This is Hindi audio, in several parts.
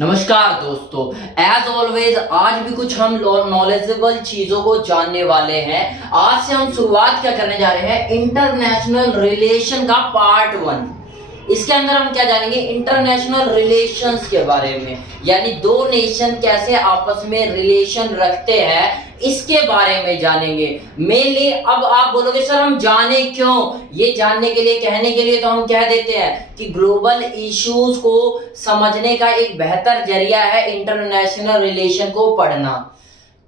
नमस्कार दोस्तों, एज ऑलवेज आज भी कुछ हम नॉलेजेबल चीजों को जानने वाले हैं। आज से हम शुरुआत क्या करने जा रहे हैं, इंटरनेशनल रिलेशन का पार्ट 1। इसके अंदर हम क्या जानेंगे, इंटरनेशनल रिलेशंस के बारे में, यानी दो नेशन कैसे आपस में रिलेशन रखते हैं इसके बारे में जानेंगे मेनली। अब आप बोलोगे सर हम जाने क्यों, ये जानने के लिए कहने के लिए तो हम कह देते हैं कि ग्लोबल इश्यूज को समझने का एक बेहतर जरिया है इंटरनेशनल रिलेशन को पढ़ना।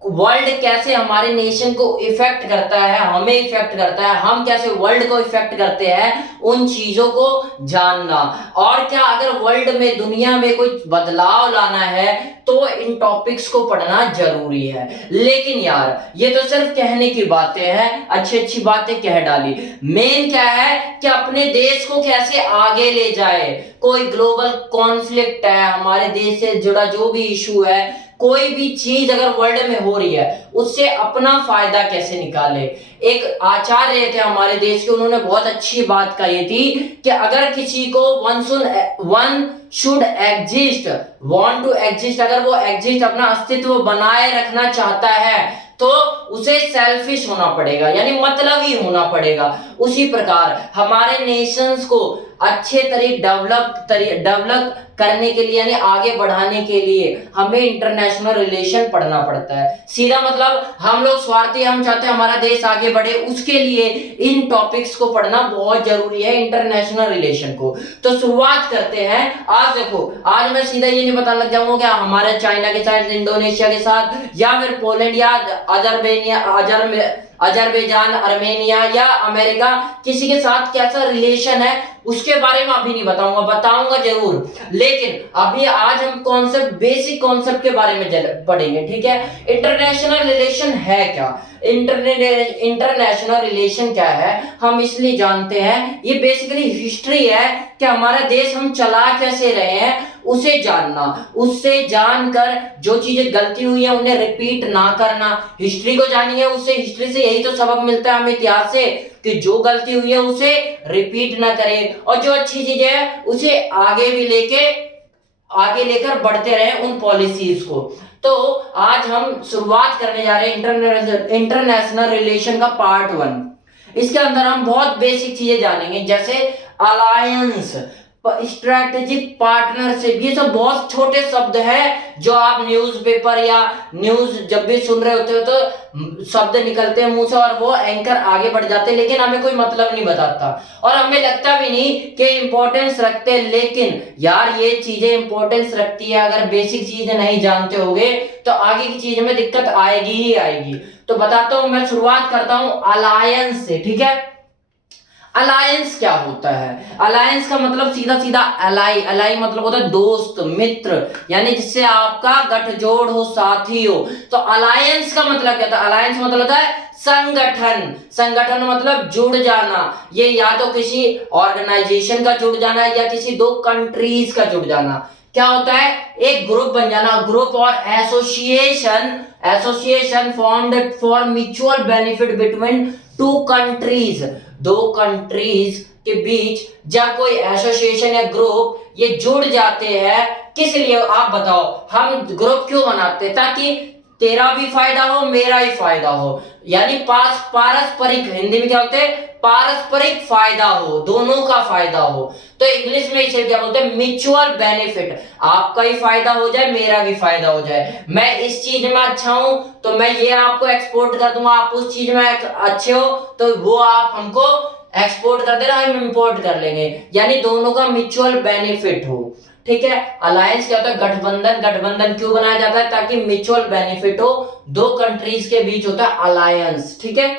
वर्ल्ड कैसे हमारे नेशन को इफेक्ट करता है, हमें इफेक्ट करता है, हम कैसे वर्ल्ड को इफेक्ट करते हैं, उन चीजों को जानना। और क्या अगर वर्ल्ड में, दुनिया में कोई बदलाव लाना है तो इन टॉपिक्स को पढ़ना जरूरी है। लेकिन यार ये तो सिर्फ कहने की बातें हैं, अच्छी अच्छी बातें कह डाली। मेन क्या है कि अपने देश को कैसे आगे ले जाए। कोई ग्लोबल कॉन्फ्लिक्ट है, हमारे देश से जुड़ा जो भी इशू है, कोई भी चीज अगर वर्ल्ड में हो रही है उससे अपना फायदा कैसे निकाले। एक आचार्य थे हमारे देश के, उन्होंने बहुत अच्छी बात कही थी कि अगर किसी को one should exist, want to exist, अगर वो एग्जिस्ट अपना अस्तित्व बनाए रखना चाहता है तो उसे सेल्फिश होना पड़ेगा, यानी मतलबी होना पड़ेगा। उसी प्रकार हमारे नेशंस को अच्छे तरीके डेवलप करने के लिए, यानी आगे बढ़ाने के लिए हमें इंटरनेशनल रिलेशन पढ़ना पड़ता है। सीधा मतलब हम लोग स्वार्थी, हम चाहते हैं हमारा देश आगे बढ़े, उसके लिए इन टॉपिक्स को पढ़ना बहुत जरूरी है, इंटरनेशनल रिलेशन को। तो शुरुआत करते हैं। आज देखो, आज मैं सीधा ये नहीं बताने लग जाऊंगा कि हमारे चाइना के साथ, इंडोनेशिया के साथ, या फिर पोलैंड या अजरबैजान, अर्मेनिया या अमेरिका, किसी के साथ कैसा रिलेशन है उसके बारे में अभी नहीं बताऊंगा जरूर। लेकिन अभी आज हम कॉन्सेप्ट, बेसिक कॉन्सेप्ट के बारे में पढ़ेंगे, ठीक है। इंटरनेशनल रिलेशन है क्या, इंटरनेशनल रिलेशन क्या है, हम इसलिए जानते हैं, ये बेसिकली हिस्ट्री है कि हमारा देश हम चला कैसे रहे हैं उसे जानना, उससे जानकर जो चीजें गलती हुई है उन्हें रिपीट ना करना। हिस्ट्री को जानिए, उससे, हिस्ट्री से यही तो सबक मिलता है हमें इतिहास से, कि जो गलती हुई है उसे रिपीट ना करें, और जो अच्छी चीजें है उसे आगे लेकर बढ़ते रहे उन पॉलिसीज को। तो आज हम शुरुआत करने जा रहे हैं इंटरनेशनल रिलेशन का पार्ट 1। इसके अंदर हम बहुत बेसिक चीजें जानेंगे, जैसे अलायंस, स्ट्रेटेजिक पार्टनरशिप। ये सब बहुत छोटे शब्द हैं जो आप न्यूज़पेपर या न्यूज जब भी सुन रहे होते हो तो शब्द निकलते हैं मुंह से और वो एंकर आगे बढ़ जाते हैं, लेकिन हमें कोई मतलब नहीं बताता और हमें लगता भी नहीं कि इंपॉर्टेंस रखते। लेकिन यार ये चीजें इंपॉर्टेंस रखती है, अगर बेसिक चीजें नहीं जानते होगे तो आगे की चीज में दिक्कत आएगी ही आएगी। तो बताता हूं, मैं शुरुआत करता हूं अलायंस से, ठीक है। अलायंस क्या होता है? अलायंस का मतलब सीधा सीधा अलाई मतलब होता है दोस्त, मित्र, यानी जिससे आपका गठजोड़ हो, साथी हो। तो अलायंस का मतलब क्या था? अलायंस मतलब होता है संगठन मतलब जुड़ जाना। ये या तो किसी ऑर्गेनाइजेशन का जुड़ जाना या किसी दो कंट्रीज का जुड़ जाना। क्या होता है? एक ग्रुप बन जाना, ग्रुप और association formed for mutual benefit between two countries. दो कंट्रीज के बीच जब कोई एसोसिएशन या ग्रुप ये जुड़ जाते हैं, किस लिए आप बताओ? हम ग्रुप क्यों बनाते हैं? ताकि तेरा भी फायदा हो, मेरा ही फायदा हो, यानी पारस्परिक, हिंदी में क्या बोलते हैं? पारस्परिक फायदा हो, दोनों का फायदा हो। तो इंग्लिश में इसे क्या बोलते हैं? Mutual benefit. आपका ही फायदा हो जाए, मेरा भी फायदा हो जाए। मैं इस चीज में अच्छा हूं तो मैं ये आपको एक्सपोर्ट कर दूंगा, आप उस चीज में अच्छे हो तो वो आप हमको एक्सपोर्ट कर देना, हम इंपोर्ट कर लेंगे, यानी दोनों का म्यूचुअल बेनिफिट हो, ठीक है। अलायंस क्या होता है? गठबंधन क्यों बनाया जाता है? ताकि म्यूचुअल बेनिफिट हो, दो कंट्रीज के बीच होता है अलायंस, ठीक है।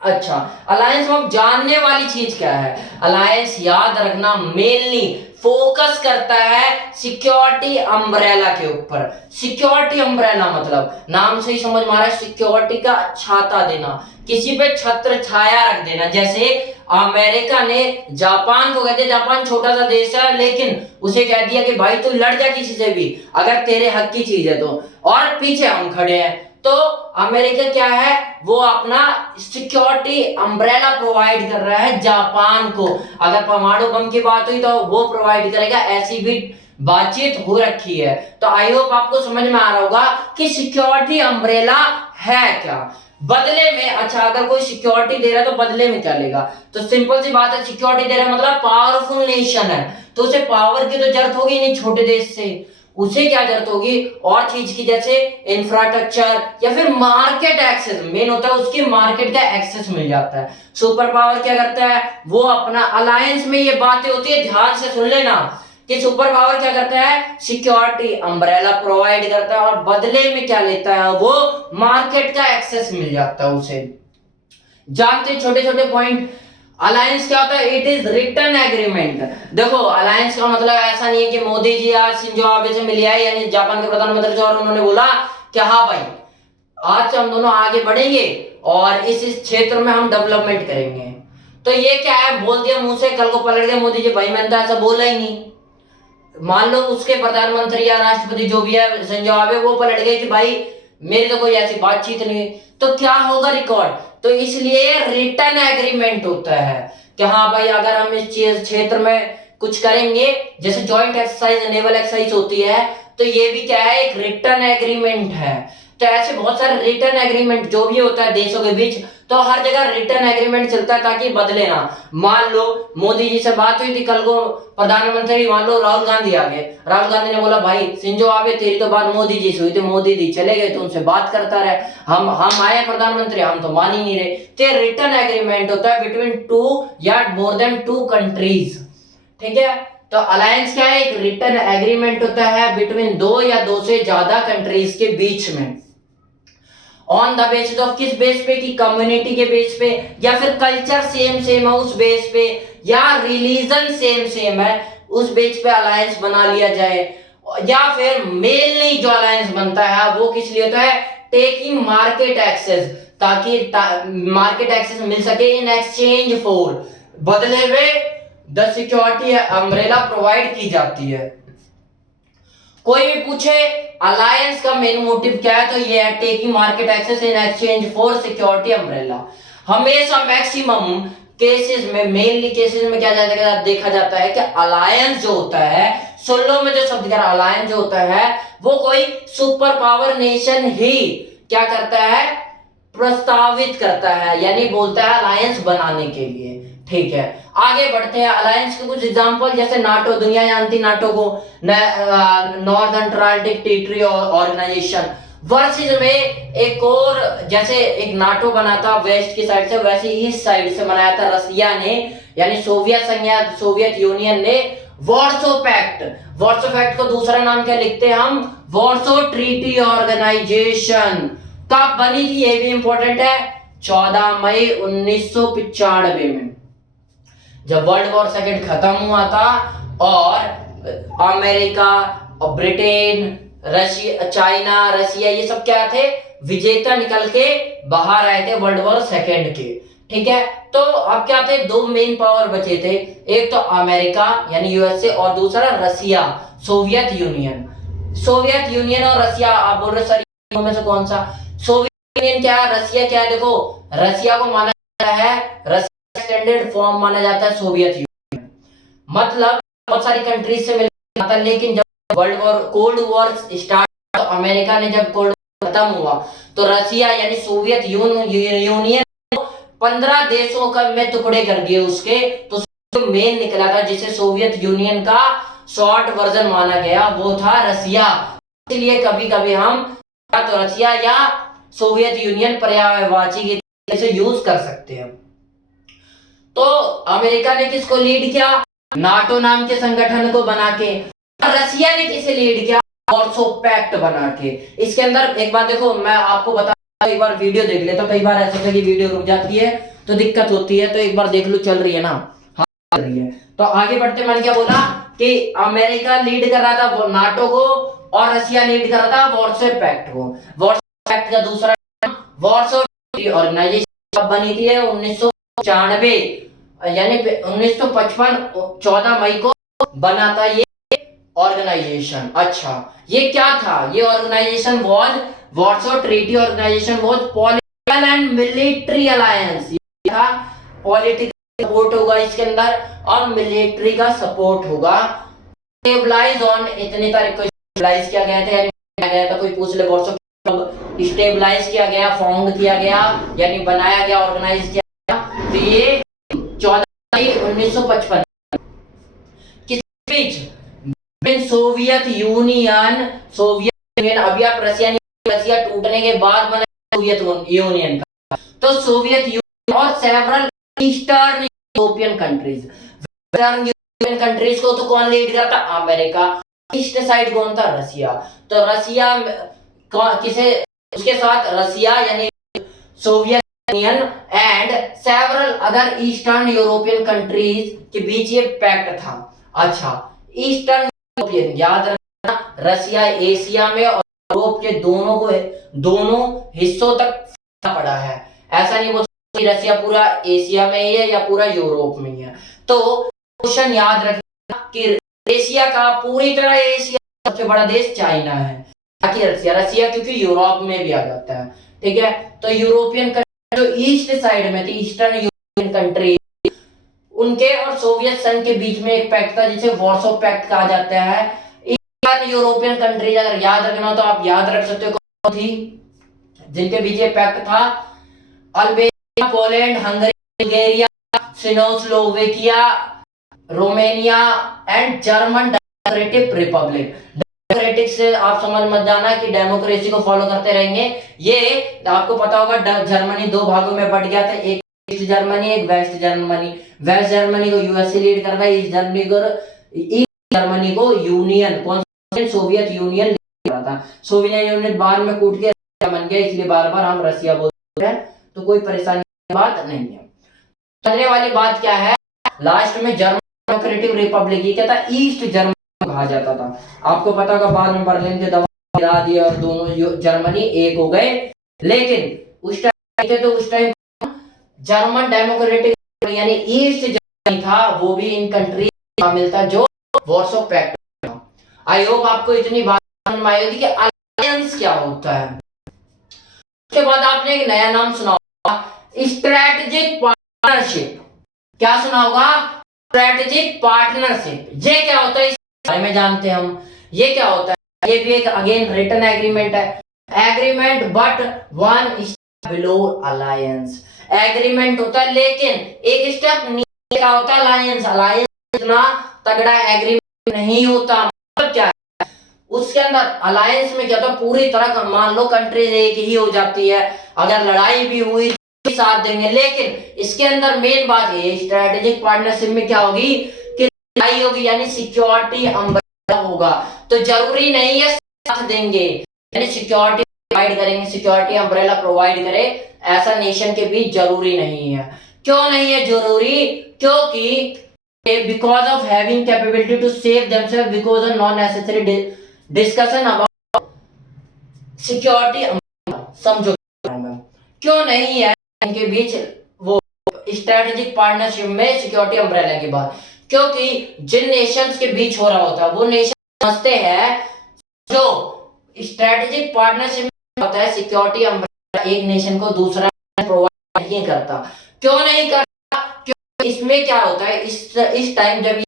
अच्छा, अलायंस में जानने वाली चीज क्या है? अलायंस याद रखना मेनली फोकस करता है सिक्योरिटी अम्ब्रेला के ऊपर। सिक्योरिटी अम्ब्रेला मतलब नाम से ही समझ में आ रहा है, सिक्योरिटी का छाता देना, किसी पे छत्र छाया रख देना। जैसे अमेरिका ने जापान को कहते, जापान छोटा सा देश है लेकिन उसे कह दिया कि भाई तू लड़ जा किसी से भी अगर तेरे हक की चीज है तो, और पीछे हम खड़े हैं। तो अमेरिका क्या है? वो अपना सिक्योरिटी अम्ब्रेला प्रोवाइड कर रहा है जापान को। अगर परमाणु बम की बात हुई तो वो प्रोवाइड करेगा, ऐसी भी बातचीत हो रखी है। तो आई होप आपको समझ में आ रहा होगा कि सिक्योरिटी अम्ब्रेला है क्या। बदले में, अच्छा अगर कोई सिक्योरिटी दे रहा है तो बदले में क्या लेगा, तो सिंपल सी बात है, सिक्योरिटी दे रहा है मतलब पावरफुल नेशन है, तो उसे पावर की तो जरूरत होगी नहीं छोटे देश से, उसे क्या जरूरत होगी और चीज की, जैसे इंफ्रास्ट्रक्चर या फिर मार्केट एक्सेस। मेन होता है उसकी मार्केट का एक्सेस मिल जाता है। सुपर पावर क्या करता है, वो अपना अलायंस में, ये बातें होती है ध्यान से सुन लेना, कि सुपर पावर क्या करता है, सिक्योरिटी अम्ब्रेला प्रोवाइड करता है और बदले में क्या लेता है, वो मार्केट का एक्सेस मिल जाता है उसे। जानते छोटे छोटे पॉइंट। अलायंस क्या होता है, इट इज रिटर्न एग्रीमेंट। देखो अलायंस का मतलब ऐसा नहीं है कि मोदी जी आज शिंजो आबे से मिले आए, यानी जापान के प्रधानमंत्री से, और उन्होंने बोला कि हाँ भाई आज से हम दोनों आगे बढ़ेंगे और इस क्षेत्र में हम डेवलपमेंट करेंगे। तो ये क्या है, बोल दिया मुंह से, कल को पलट गए मोदी जी, भाई मैंने तो ऐसा बोला ही नहीं। मान लो उसके प्रधानमंत्री या राष्ट्रपति जो भी है शिंजो आबे, वो पलट गए कि भाई मेरी तो कोई ऐसी बातचीत नहीं, तो क्या होगा रिकॉर्ड। तो इसलिए रिटर्न एग्रीमेंट होता है कि हाँ भाई अगर हम इस क्षेत्र में कुछ करेंगे, जैसे जॉइंट एक्सरसाइज नेवल एक्सरसाइज होती है, तो ये भी क्या है, एक रिटर्न एग्रीमेंट है। तो ऐसे बहुत सारे रिटर्न एग्रीमेंट जो भी होता है देशों के बीच, तो हर जगह रिटर्न एग्रीमेंट चलता है ताकि बदले ना। मान लो मोदी जी से बात हुई थी, कल को प्रधानमंत्री मान लो राहुल गांधी आ गए, राहुल गांधी ने बोला भाई शिंजो आबे तेरी तो बात मोदी जी से हुई थी, मोदी जी चले गए तो उनसे बात करता रहे, हम आए प्रधानमंत्री, हम तो मान ही नहीं रहे। तो रिटर्न एग्रीमेंट होता है बिटवीन टू या मोर देन टू कंट्रीज, ठीक है। तो अलायंस क्या है, एक रिटर्न एग्रीमेंट होता है बिटवीन दो या दो से ज्यादा कंट्रीज के बीच में। ऑन द बेसिस ऑफ, किस बेस पे, कि कम्युनिटी के बेस पे, या फिर कल्चर सेम है उस बेस पे, या रिलीजन सेम है उस बेस पे अलायंस बना लिया जाए। या फिर मेल नहीं, जो अलायंस बनता है वो किस लिए होता है, टेकिंग मार्केट एक्सेस, ताकि मार्केट एक्सेस मिल सके इन एक्सचेंज फॉर, बदले में द सिक्योरिटी अम्ब्रेला प्रोवाइड की जाती है। कोई भी पूछे अलायंस का मेन मोटिव क्या है, तो ये है taking market access in exchange for security umbrella. हमेशा मैक्सिमम केसेस में, मेनली केसेस में क्या देखा जाता है कि अलायंस जो होता है, सुल्लो में जो शब्द अलायंस जो होता है, वो कोई सुपर पावर नेशन ही क्या करता है, प्रस्तावित करता है, यानी बोलता है अलायंस बनाने के लिए, ठीक है। आगे बढ़ते हैं। अलायंस के कुछ एग्जांपल, जैसे नाटो, दुनिया जानती नाटो को, North Atlantic territory organisation. Versus में एक और, जैसे एक नाटो बना था वेस्ट की साइड से, वैसे ईस्ट साइड से बनाया था रसिया ने, यानी सोवियत संघ या सोवियत यूनियन ने वॉर्सो पैक्ट। वॉर्सो पैक्ट को दूसरा नाम क्या लिखते हैं हम, वॉर्सो ट्रीटी ऑर्गेनाइजेशन। कब बनी थी ये भी इंपॉर्टेंट है, 14 मई 1995 में, जब वर्ल्ड वॉर सेकेंड खत्म हुआ था और अमेरिका और ब्रिटेन, रशिया, चाइना, रसिया, ये सब क्या थे, विजेता निकल के बाहर आए थे वर्ल्ड वॉर सेकेंड के, ठीक है। तो अब क्या थे, दो मेन पावर बचे थे, एक तो अमेरिका यानी यूएसए, और दूसरा रसिया, सोवियत यूनियन। सोवियत यूनियन और रसिया, आप बोल रहे सर में से कौन सा, सोवियत यूनियन क्या है, रसिया क्या है, देखो रसिया को माना जाता है, रसिया एक्सटेंडेड फॉर्म माना जाता है सोवियत यूनियन, मतलब बहुत सारी कंट्रीज से मिलकर आता है। लेकिन जब world war, cold war start, तो अमेरिका ने जब कोल्ड वॉर खत्म हुआ, तो रसिया यानी सोवियत यूनियन 15 देशों का में टुकड़े कर दिए उसके, तो मेन निकला था जिसे सोवियत यूनियन का शॉर्ट वर्जन माना गया, वो था रसिया। इसलिए कभी कभी हम तो रसिया या सोवियत यूनियन पर्यायवाची के तरीके से यूज कर सकते हैं। तो अमेरिका ने किसको लीड किया, नाटो नाम के संगठन को बना के, और रसिया ने किसे लीड किया, वॉर्सो पैक्ट बना के। इसके अंदर एक बात देखो, मैं आपको बता, एक बार वीडियो देख ले, तो कई बार ऐसा होता है कि वीडियो रुक जाती है तो दिक्कत होती है, तो एक बार देख लो चल रही है ना, हाँ चल रही है। तो आगे बढ़ते, मैंने क्या बोला कि अमेरिका लीड कर रहा था नाटो को और रसिया लीड कर रहा था वॉर्सो पैक्ट को। वॉर्सो पैक्ट का दूसरा वॉर्सो ऑर्गेनाइजेशन कब बनी थी, 1995 यानी 1955 14 मई को बना था ये ऑर्गेनाइजेशन। अच्छा ये क्या था, ये organisation was Warsaw treaty organisation was political and military alliance. ये था पॉलिटिकल सपोर्ट होगा इसके अंदर और मिलिट्री का सपोर्ट होगा स्टेबलाइज ऑन इतनी तारीख को स्टेबलाइज किया गया था, यानी गया था, कोई पूछ ले वर्षों कब स्टेबलाइज किया गया, फाउंड किया गया, यानी बनाया गया, ऑर्गेनाइज किया गया। तो ये 14 मई 1955 किस बीच सोवियत यूनियन अभी आप रसिया टूटने के बाद बना सोवियत यूनियन का, तो सोवियत यूनियन और several eastern European countries, western European countries को तो कौन लीड करता? अमेरिका। ईस्ट साइड कौन था? रसिया। तो रसिया किसे, उसके साथ रसिया यानी Soviet union and several other eastern European countries के बीच ये पैक्ट था। अच्छा, ईस्टर्न यूरोपियन याद रखना, रसिया एशिया में और यूरोप के दोनों हिस्सों तक पड़ा है। ऐसा नहीं बोल सकते रसिया पूरा एशिया में ही है या पूरा यूरोप में ही है। तो क्वेश्चन याद रखना कि एशिया का पूरी तरह एशिया सबसे बड़ा देश चाइना है, बाकी रसिया क्योंकि यूरोप में भी आ जाता है। ठीक है, तो यूरोपियन कंट्री जो ईस्ट साइड में थी, ईस्टर्न यूरोपियन कंट्री, उनके और सोवियत संघ के बीच में एक पैक्ट था जिसे वॉर्सो पैक्ट कहा जाता है। ईस्टर्न यूरोपियन कंट्रीज अगर याद रखना हो तो आप याद रख सकते हो कौन थी जिनके बीच ये पैक्ट था? Albania, Poland, Hungary, Bulgaria, Slovakia, Romania and German democratic Republic. Democratic से आप समझ मत जाना कि डेमोक्रेसी को फॉलो करते रहेंगे। ये आपको पता होगा जर्मनी दो भागों में बट गया था, एक ईस्ट जर्मनी, एक वेस्ट जर्मनी। वेस्ट जर्मनी को यूएसए लीड कर रहा है, ईस्ट जर्मनी को यूनियन कौन सोवियत यूनियन लीड कर रहा था। सोवियत यूनियन बाद में कूट के बन गया, इसलिए बार बार हम रसिया बोलते हैं, तो कोई परेशानी की बात नहीं है। समझने वाली बात क्या है, लास्ट में जर्मन डेमोक्रेटिक रिपब्लिक, ये क्या था? ईस्ट जर्मनी कहा जाता था। आपको पता होगा बाद में बर्लिन के दबाव गिरा दिए और दोनों जर्मनी एक हो गए, लेकिन उस टाइम जर्मन डेमोक्रेटिक यानी ईस्ट जर्मनी था, वो भी इन कंट्री शामिल था जो वॉर्सो पैक्ट था। आई होप आपको इतनी बात समझ में आई होगी कि अलायंस क्या होता है। उसके बाद आपने एक नया नाम सुना होगा, स्ट्रेटेजिक पार्टनरशिप। क्या सुना होगा? Strategic partnership. ये क्या होता है, इस बारे में जानते हैं हम। ये क्या होता है? ये भी एक अगेन रिटन एग्रीमेंट है, agreement but one step below alliance. Agreement होता है लेकिन एक स्टेप नीचे का होता है अलायंस। अलायंस इतना तगड़ा एग्रीमेंट नहीं होता। मतलब क्या है, उसके अंदर अलायंस में क्या होता है, पूरी तरह मान लो कंट्रीज एक ही हो जाती है, अगर लड़ाई भी हुई तो साथ देंगे, लेकिन इसके अंदर मेन बात है स्ट्रेटेजिक पार्टनरशिप में क्या होगी कि लड़ाई होगी, यानी सिक्योरिटी अम्ब्रेला होगा। तो जरूरी नहीं है साथ देंगे, यानी सिक्योरिटी प्रोवाइड करेंगे, सिक्योरिटी अम्ब्रेला प्रोवाइड करे, ऐसा नेशन के बीच जरूरी नहीं है। क्यों नहीं है जरूरी? क्योंकि because of having capability to save themselves because of non necessary discussion about security समझो क्यों नहीं है इनके बीच वो स्ट्रेटेजिक पार्टनरशिप में सिक्योरिटी अम्ब्रेला की बात? क्योंकि जिन नेशंस के बीच हो रहा होता है वो नेशन समझते हैं जो स्ट्रेटेजिक पार्टनरशिप में होता है सिक्योरिटी अम्ब्रेला एक नेशन को दूसरा प्रोवाइड नहीं करता। क्यों नहीं करता? क्योंकि इसमें क्या होता है, इस टाइम जब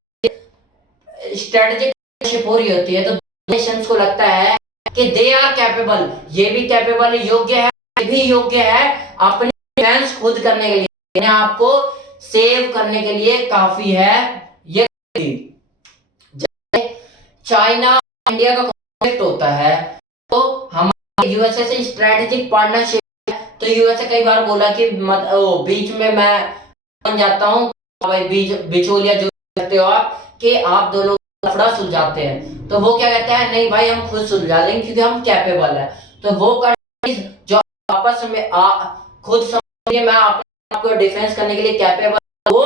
स्ट्रेटेजिक पार्टनरशिप हो रही होती है तो नेशंस को लगता है कि दे आर कैपेबल, ये भी कैपेबल योग्य है, ये भी योग्य है अपनी डिफेंस खुद करने के लिए, आपको सेव करने के लिए काफी है। ये चाइना इंडिया का कॉन्फ्लिक्ट होता है तो हमारे यूएसए से स्ट्रेटेजिक पार्टनरशिप है, तो यूएसए कई बार बोला कि बीच में मैं बन जाता हूँ, बिचौलिया जो करते हो आप कि आप दो लोग लफड़ा सुलझाते हैं, तो वो क्या कहता है, नहीं भाई हम खुद सुलझा लेंगे क्योंकि हम कैपेबल है। तो वो कंट्रीज जो आपस में खुद समझिए मैं आपको डिफेंस करने के लिए कैपेबल, वो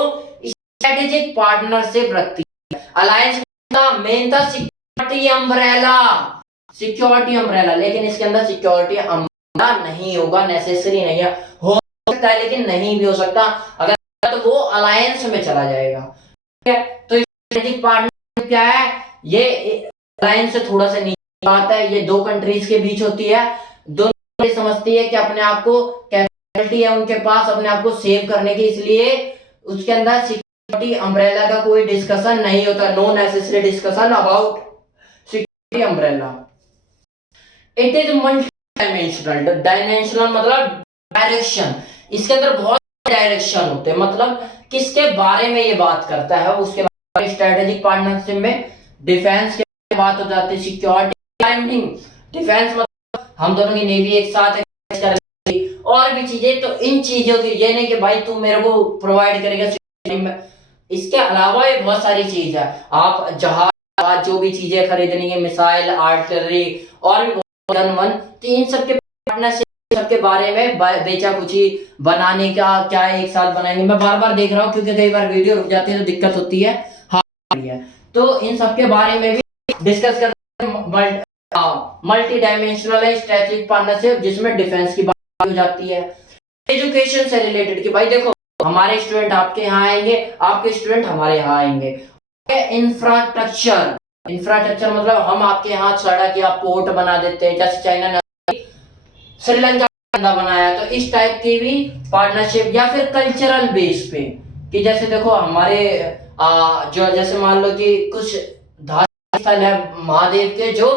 स्ट्रेटेजिक पार्टनरशिप रखती है। अलायंस का मेन था सिक्योरिटी अम्ब्रेला, लेकिन इसके अंदर सिक्योरिटी अम्ब्रेला नहीं होगा, नेसेसरी नहीं है, हो सकता है लेकिन नहीं भी हो सकता, अगर तो वो अलायंस में चला जाएगा। ठीक है, तो स्ट्रेटेजिक पार्टनरशिप क्या है, ये अलायंस से थोड़ा सा नीचे आता है, ये दो कंट्रीज के बीच होती है, दोनों समझती है कि अपने आप को कैपेबिलिटी है उनके पास अपने आप को सेव करने की, इसलिए उसके अंदर सिक्योरिटी अम्ब्रेला का कोई डिस्कशन नहीं होता, no necessary discussion about security umbrella. It is multi dimensional, dimensional मतलब डायरेक्शन, इसके अंदर बहुत डायरेक्शन होते हैं, मतलब किसके बारे में ये बात करता है उसके बारे में। स्ट्रेटेजिक पार्टनरशिप में डिफेंस के बात हो जाती है, सिक्योरिटी टाइमिंग, डिफेंस मतलब हम दोनों की नेवी एक साथ है और भी चीजें। तो इन चीजों की ये नहीं कि भाई तू मेरे को प्रोवाइड करेगा, इसके अलावा ये बहुत सारी चीज है, आप जहाज जो भी चीजें खरीदनी है, मिसाइल, आर्टिलरी और भी गन वन, तो इन सबके पार्टनरशिप सबके बारे में बेचा कुची बनाने का क्या एक साथ बनाएंगे। मैं बार बार देख रहा हूँ क्योंकि कई बार वीडियो रुक जाती है तो दिक्कत होती है। हाँ तो इन सबके बारे में भी डिस्कस करते हैं। मल्टी डायमेंशनल है स्ट्रेटेजिक पार्टनरशिप जिसमें डिफेंस की बात हो जाती है। एजुकेशन से रिलेटेड कि भाई देखो हमारे स्टूडेंट आपके यहाँ आएंगे, आपके स्टूडेंट हमारे यहाँ आएंगे। इंफ्रास्ट्रक्चर, इंफ्रास्ट्रक्चर मतलब हम आपके यहाँ सड़क या पोर्ट बना देते हैं, जैसे चाइना ने श्रीलंका बनाया, तो इस टाइप की भी पार्टनरशिप। या फिर कल्चरल बेस पे कि जैसे देखो हमारे जो जैसे मान लो कि कुछ धार्मिक स्थल है महादेव के जो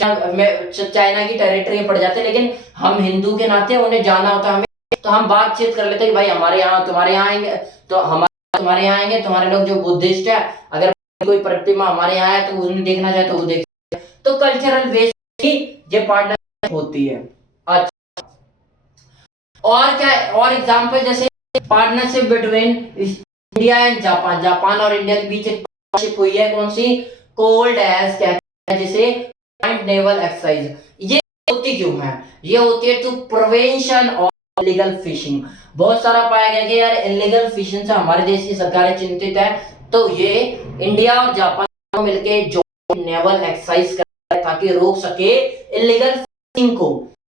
चाइना की टेरिटरी पड़ जाते हैं, लेकिन हम हिंदू के नाते उन्हें जाना होता है हमें, तो हम बातचीत कर लेते हैं कि भाई हमारे यहाँ तुम्हारे यहाँ आएंगे, तो हमारे तुम्हारे यहाँ आएंगे, तुम्हारे लोग जो बुद्धिस्ट है अगर कोई प्रतिमा हमारे यहाँ है तो उन्हें देखना चाहे तो वो देख। तो कल्चरल बेस की ये पार्टनरशिप होती है। अच्छा और क्या, और एग्जांपल जैसे partnership between India and Japan, Japan और इंडिया के बीच एक पार्टनरशिप हुई है, कौन सी, कोल्ड एज कहते हैं जिसे जॉइंट नेवल एक्सरसाइज। ये होती क्यों है, ये होती है to prevention of illegal fishing. बहुत सारा पाया गया कि यार इलीगल फिशिंग से हमारे देश की सरकारें चिंतित है, तो ये इंडिया और जापान मिलकर जॉइंट नेवल एक्सरसाइज कर रहे ताकि रोक सके इलीगल फिशिंग को।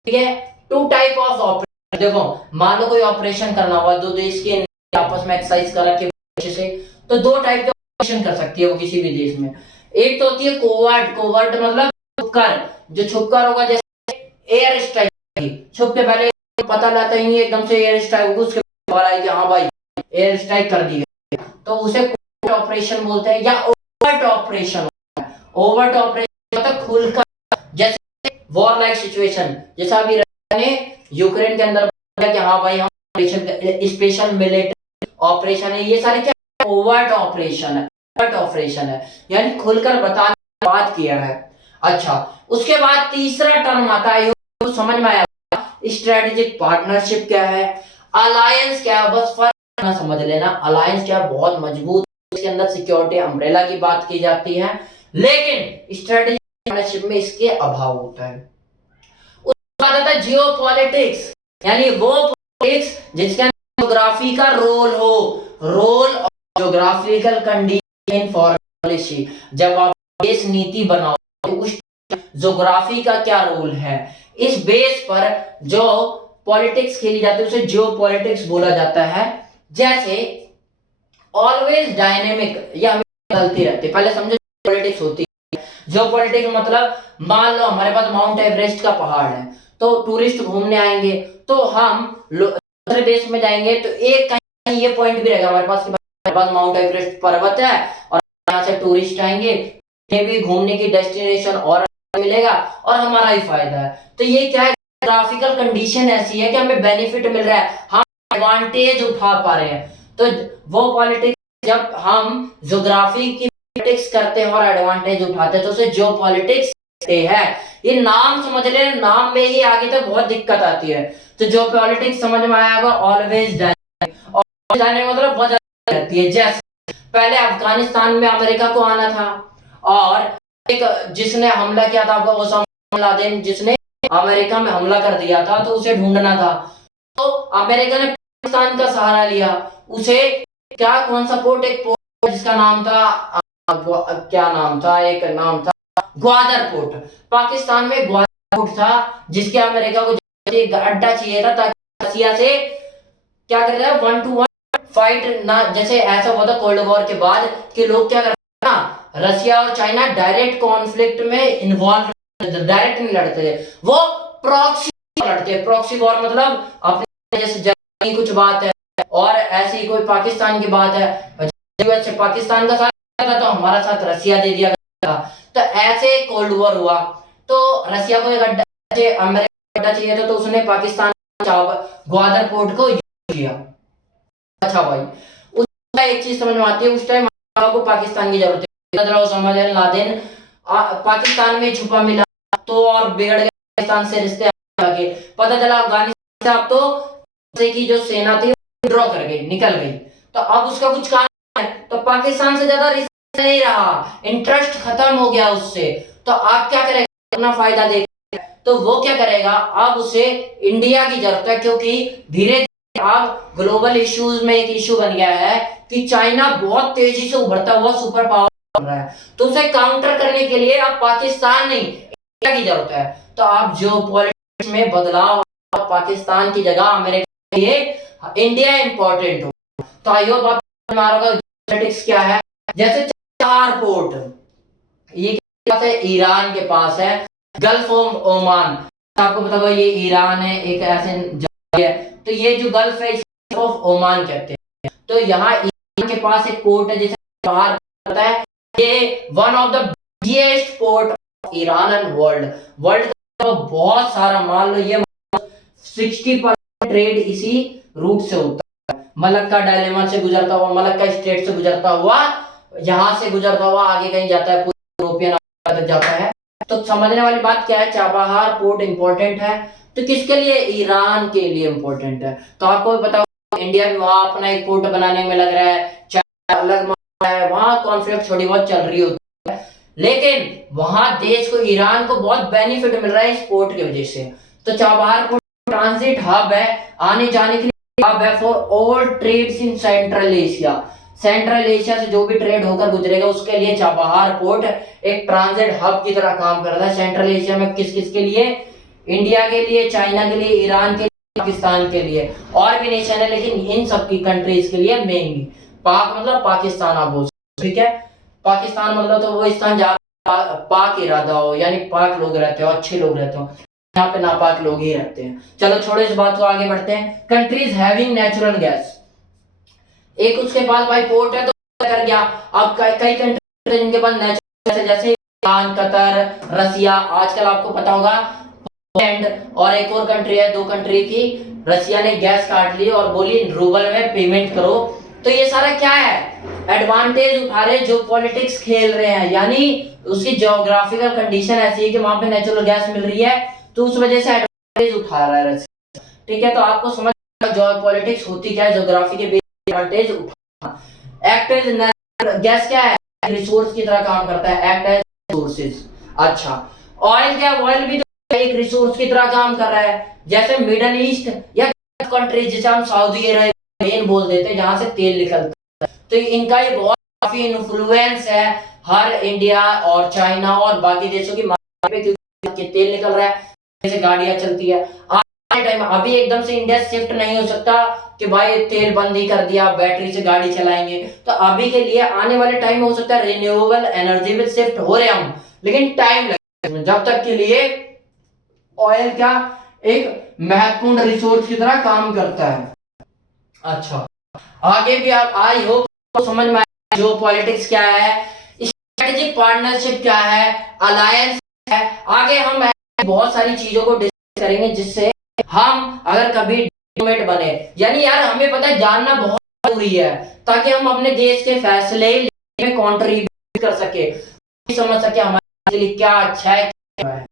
ठीक है, टू टाइप ऑफ ऑपरेशन, देखो मान लो कोई ऑपरेशन करना हुआ, दो देश के आपस में एक्सरसाइज कर रखे से, तो दो टाइप के ऑपरेशन कर सकती है वो किसी भी देश में। एक तो होती है कोवर्ट, कोवर्ट मतलब छुपकर, जो छुपकर होगा, जैसे एयर स्ट्राइक, छुप के पहले पता लगता ही नहीं, एकदम से एयर स्ट्राइक उसके बाद आई कि हाँ भाई एयर स्ट्राइक कर दी गई, तो उसे कोवर्ट ऑपरेशन बोलते हैं। या ओवर्ट ऑपरेशन, ओवर्ट ऑपरेशन मतलब खुलकर, जैसे वॉर लाइक सिचुएशन, जैसा अभी रशिया ने यूक्रेन के अंदर बोला कि हाँ भाई हम ऑपरेशन, स्पेशल मिलिट्री ऑपरेशन है, ये सारे क्या ओवर्ट ऑपरेशन है, ओवर्ट ऑपरेशन है, यानी खुलकर बताने की बात किया है। अच्छा उसके बाद तीसरा टर्म आता है, तो समझ में आया स्ट्रेटेजिक पार्टनरशिप क्या है, अलायंस क्या है, बस फर्क ना समझ लेना। अलायंस क्या है, बहुत मजबूत, इसके अंदर सिक्योरिटी अम्ब्रेला की बात की जाती है, लेकिन स्ट्रेटेजिक पार्टनरशिप में इसके अभाव होता है। उसके बाद आता है जियोपॉलिटिक्स, यानी वो पॉलिटिक्स जिसके अंदर ज्योग्राफी का रोल हो, role of geographical condition in foreign policy. जब आप देश नीति बनाओ तो उस ज्योग्राफी का क्या रोल है, इस बेस पर जो पॉलिटिक्स खेली जाती है उसे जियोपॉलिटिक्स बोला जाता है। जैसे ऑलवेज डायनेमिक, ये हमेशा बदलती रहती है, पहले समझो पॉलिटिक्स होती है। जियोपॉलिटिक्स मतलब मान लो हमारे पास माउंट एवरेस्ट का पहाड़ है, तो टूरिस्ट घूमने आएंगे, तो हम दूसरे देश में जाएंगे तो एक कहीं ये पॉइंट भी रहेगा हमारे पास माउंट एवरेस्ट पर्वत है और यहाँ से टूरिस्ट आएंगे, भी घूमने की डेस्टिनेशन और मिलेगा और हमारा ही फायदा है। तो ये क्या है, ग्राफिकल कंडीशन ऐसी है कि हमें बेनिफिट मिल रहा है, हम एडवांटेज उठा पा रहे हैं। तो वो पॉलिटिक्स जब हम ज्योग्राफी की पॉलिटिक्स करते हैं और एडवांटेज उठाते हैं तो उसे जियोपॉलिटिक्स कहते हैं। ये नाम समझ ले, नाम में ही आगे तक बहुत दिक्कत आती है। तो जियोपॉलिटिक्स समझ में आया होगा, ऑलवेज डायनेमिक, ऑलवेज डायनेमिक मतलब बहुत ज्यादा रहती है। जैसे पहले अफगानिस्तान में अमेरिका को आना था और एक जिसने हमला किया था ओसामा बिन लादेन, जिसने अमेरिका में हमला कर दिया था, तो उसे ढूंढना था, तो अमेरिका ने पाकिस्तान का सहारा लिया। उसे क्या, कौन सा पोर्ट, एक पोर्ट जिसका नाम था क्या नाम था, एक नाम था ग्वादर पोर्ट, पाकिस्तान में ग्वादर पोर्ट था, जिसके अमेरिका को एक अड्डा चाहिए था ताकि रसिया से क्या कर रहा है, 1 to 1 फाइट ना, जैसे ऐसा हुआ था कोल्ड वॉर के बाद कि लोग क्या कर रहे ना, रसिया और चाइना डायरेक्ट कॉन्फ्लिक्ट में इन्वॉल्व, डायरेक्ट नहीं लड़ते थे, वो प्रॉक्सी लड़ते। प्रॉक्सी वॉर मतलब अपने जैसे जर्मनी कुछ बात है और ऐसी कोई पाकिस्तान की बात है, यूएस से पाकिस्तान का साथ था तो हमारा साथ रसिया दे दिया था। तो ऐसे कोल्ड वॉर हुआ। तो रसिया को एक अड्डा अमेरिका चाहिए था, तो उसने पाकिस्तान ग्वादर पोर्ट को यूज किया। अच्छा भाई, उसका एक चीज समझ में आती है, उस टाइम को पाकिस्तान की जरूरत है। ओसामा बिन लादेन पाकिस्तान में छुपा मिला तो और बिगड़ गया पाकिस्तान से रिश्ते आगे। पता चला अफगानिस्तान से अब तो की जो सेना थी ड्रॉ कर गई, निकल गई। तो अब उसका कुछ काम है, तो पाकिस्तान से ज्यादा रिश्ता नहीं रहा, इंटरेस्ट खत्म हो गया उससे। तो आप क्या करेगा, अपना फायदा देगा। तो वो क्या करेगा, अब उसे इंडिया की जरूरत है, क्योंकि धीरे धीरे अब ग्लोबल इश्यूज में एक इश्यू बन गया है कि चाइना बहुत तेजी से उभरता हुआ सुपर पावर बन रहा है। तो उसे काउंटर करने के लिए अब पाकिस्तान नहीं, इंडिया की जरूरत है। तो अब जो पॉलिटिक्स में बदलाव, पाकिस्तान की जगह अमेरिका के लिए इंडिया इंपॉर्टेंट हो। तो आई होप आप पॉलिटिक्स क्या है। जैसे चार पोर्ट, ये है ईरान के पास है, गल्फ ऑफ ओमान, आपको पता होगा ये ईरान है, एक ऐसे जगह है। तो ये जो गल्फ है गल्फ ऑफ ओमान कहते हैं। तो यहाँ ईरान के पास एक पोर्ट है जिसे बाहर पता है, ये one of the biggest port of Iran and world का बहुत सारा, मान लो ये 60% ट्रेड इसी रूट से होता है। मलक्का डायलेमा से गुजरता हुआ, मलक्का स्ट्रेट से गुजरता हुआ, यहाँ से गुजरता हुआ आगे कहीं जाता है, पूरे यूरोपियन तक जाता है। तो समझने वाली बात क्या है, चाबहार पोर्ट इंपॉर्टेंट है। तो किसके लिए, ईरान के लिए इंपॉर्टेंट है। तो आपको पता होगा इंडिया भी वहां अपना एक पोर्ट बनाने में लग रहा है, चाइना अलग है, वहां कॉन्फ्लिक्ट थोड़ी बहुत चल रही होती है, लेकिन वहां देश को, ईरान को बहुत बेनिफिट मिल रहा है इस पोर्ट की वजह से। तो चाबहार पोर्ट ट्रांजिट हब है, आने जाने के लिए हब है for all trades in Central Asia. Central Asia से जो भी ट्रेड होकर गुजरेगा उसके लिए चाबहार पोर्ट एक ट्रांजिट हब की तरह काम करता है। सेंट्रल एशिया में किस किस के लिए, इंडिया के लिए, चाइना के लिए, ईरान के लिए, पाकिस्तान के लिए, और भी नेशन है लेकिन इन सब की कंट्रीज के लिए मेनली। पाक मतलब पाकिस्तान आप बोल, ठीक है। पाकिस्तान मतलब तो वो स्थान जहाँ पाक इरादा हो, यानी पाक लोग रहते हो, अच्छे लोग रहते हो। यहाँ पे नापाक लोग ही रहते हैं। चलो छोड़ो इस बात को, आगे बढ़ते हैं। कंट्रीज हैविंग नेचुरल गैस, एक उसके पास भाई पोर्ट है तो कर गया। अब कई कंट्री जिनके पास नेचुरल गैस है, जैसे ईरान, कतर, रसिया, आजकल आपको पता होगा पोलैंड, और एक और कंट्री है, दो कंट्री की रसिया ने गैस काट ली और बोली रूबल में पेमेंट करो। तो ये सारा क्या है, एडवांटेज उठा रहे जो पॉलिटिक्स खेल रहे हैं, यानी उसकी ज्योग्राफिकल कंडीशन ऐसी है कि वहां पे नेचुरल गैस मिल रही है, तो उस वजह से एडवांटेज उठा रहा है रसिया, ठीक है। तो आपको समझ पॉलिटिक्स होती क्या है, ज्योग्राफी के एडवांटेज उठाना। एक्ट एज गैस क्या है, रिसोर्स की तरह काम करता है, एक्ट एज रिसोर्सेज। अच्छा, ऑयल क्या, ऑयल भी तो एक रिसोर्स की तरह काम कर रहा है। जैसे मिडल ईस्ट या कंट्रीज जिसे हम सऊदी अरेबियन बोल देते हैं, जहां से तेल निकलता है, तो इनका ये बहुत काफी इन्फ्लुएंस है हर इंडिया और चाइना और बाकी देशों की मार्केट पे, क्योंकि तेल निकल रहा है, जैसे गाड़ियां चलती है। टाइम अभी एकदम से इंडिया शिफ्ट नहीं हो सकता कि भाई तेल बंद ही कर दिया, बैटरी से गाड़ी चलाएंगे। तो अभी के लिए आने वाले टाइम में हो सकता है रिन्यूएबल एनर्जी में शिफ्ट हो रहे हम, लेकिन टाइम लगेगा। जब तक के लिए ऑयल क्या एक महत्वपूर्ण रिसोर्स की तरह काम करता है। अच्छा, आगे भी आप आई होप तो समझ में आए जो पॉलिटिक्स क्या है, स्ट्रेटेजिक पार्टनरशिप क्या है, अलायंस है। आगे हम बहुत सारी चीजों को डिस्कस करेंगे जिससे हम अगर कभी डिप्लोमेट बने, यानी यार हमें पता है जानना बहुत जरूरी है ताकि हम अपने देश के फैसले लेने में कंट्रीब्यूट कर सके, समझ सके हमारे लिए क्या अच्छा है क्या है।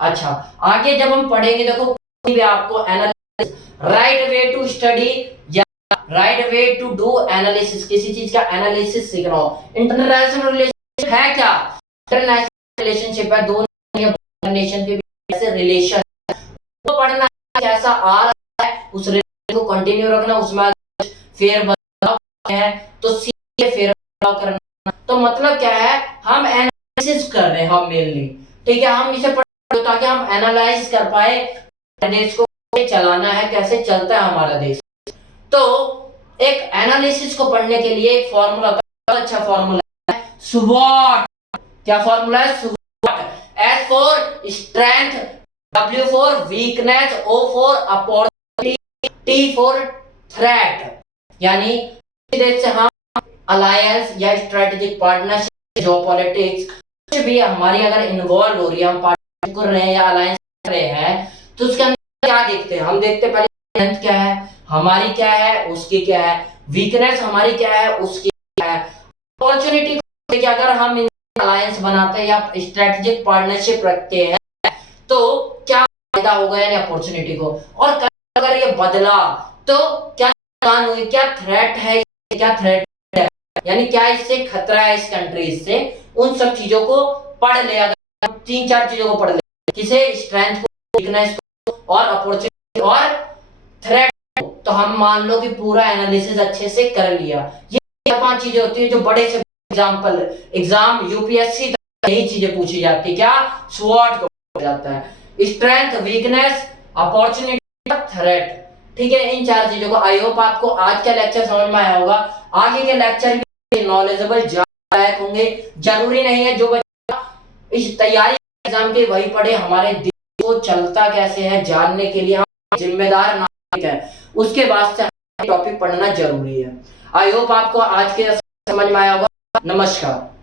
अच्छा, आगे जब हम पढ़ेंगे, देखो भी आपको analysis, right way to study या right way to do analysis, किसी चीज का एनालिसिस सीखना हो। इंटरनेशनल रिलेशनशिप है क्या, इंटरनेशनल रिलेशनशिप है दो नेशन के बीच रिलेशन, तो पढ़ना कैसा आ रहा है, उस रिलेशन को कंटिन्यू रखना, उसमें फेर बदलाव है तो सीधे फेर बदलाव करना। तो मतलब क्या है, हम एनालिसिस कर रहे हैं, हम मेनली, ठीक है, हम इसे पढ़ ताकि हम एनालाइज कर पाए देश को चलाना है, कैसे चलता है हमारा देश। तो एक एनालिसिस को पढ़ने के लिए एक फॉर्मूला, अच्छा फॉर्मूला है स्वॉट। क्या फॉर्मूला है, स्वॉट। S for strength, W for weakness, O for opportunity, T for threat। यानी देश से हम अलायंस या स्ट्रेटेजिक पार्टनरशिप, जियोपॉलिटिक्स, कुछ भी हमारी अगर इन्वॉल्व हो रही है, हम पार्टनरशिप कर रहे हैं या अलायंस कर रहे हैं, तो उसके अंदर क्या देखते हैं? हम देखते हैं पहले स्ट्रेंथ क्या है, हमारी क्या है, उसकी क्या है, वीकनेस हमारी क्या है, उसकी क्या है, अपॉर्चुनिटी कि अगर हम अलायंस बनाते हैं या स्ट्रेटेजिक पार्टनरशिप रखते हैं तो क्या फायदा होगा यानी अपॉर्चुनिटी को, और अगर ये बदला तो क्या नुकसान हुए, क्या थ्रेट है, क्या थ्रेट है, यानी क्या इससे खतरा है इस कंट्री से, उन सब चीजों को पढ़ ले। अगर तीन चार चीजों को पढ़ ले, किसे, स्ट्रेंथ को, वीकनेस को और अपॉर्चुनिटी और थ्रेट को, तो हम मान लो कि पूरा एनालिसिस अच्छे से कर लिया। ये पांच चीजें होती है जो बड़े से एग्जाम्पल एग्जाम यूपीएससी यही चीजें पूछी जाती है। क्या स्वॉट को जाता है, स्ट्रेंथ, वीकनेस, अपॉर्चुनिटी, थ्रेट। ठीक है, इन चार चीजों को आई होप आपको आज का लेक्चर समझ में आया होगा। आगे के लेक्चर भी नॉलेजेबल लायक होंगे। जरूरी नहीं है जो बच्चा इस तैयारी एग्जाम के वही पढ़े, हमारे देश को चलता कैसे है जानने के लिए हम जिम्मेदार नागरिक है, उसके वास्ते टॉपिक पढ़ना जरूरी है। आई होप आपको आज के समझ में आया होगा। नमस्कार।